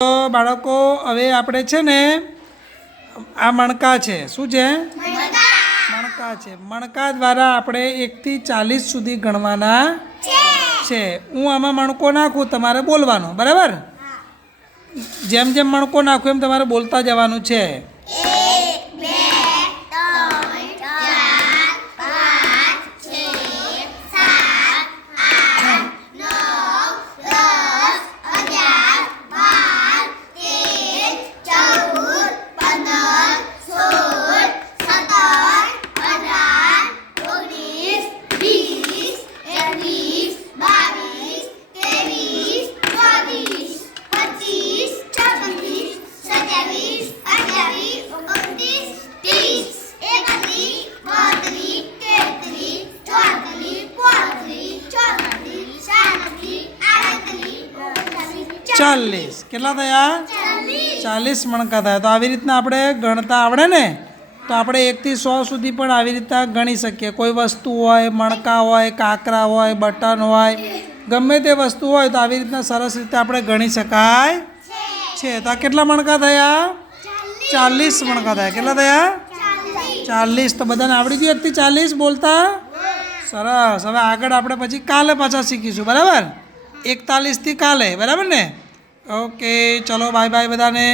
તો બાળકો હવે આપણે છે ને આ મણકા છે શું છે મણકા છે મણકા દ્વારા આપણે 1 થી 40 સુધી ગણવાના છે હું આમાં મણકો નાખું તમારે બોલવાનું બરાબર જેમ જેમ મણકો નાખું એમ તમારે બોલતા જવાનું છે ચાલીસ કેટલા થયા 40 મણકા થયા તો આવી રીતના આપણે ગણતા આવડે ને તો આપણે 1 થી 100 સુધી પણ આવી રીતના ગણી શકીએ કોઈ વસ્તુ હોય મણકા હોય કાંકરા હોય બટન હોય ગમે તે વસ્તુ હોય તો આવી રીતના સરસ રીતે આપણે ગણી શકાય છે તો આ કેટલા મણકા થયા 40 મણકા થયા કેટલા થયા 40 તો બધાને આવડી ગયું 1 થી 40 બોલતા સરસ હવે આગળ આપણે પછી કાલે પાછા શીખીશું બરાબર 41 થી કાલે બરાબર ને ઓકે ચલો બાય બાય બધાને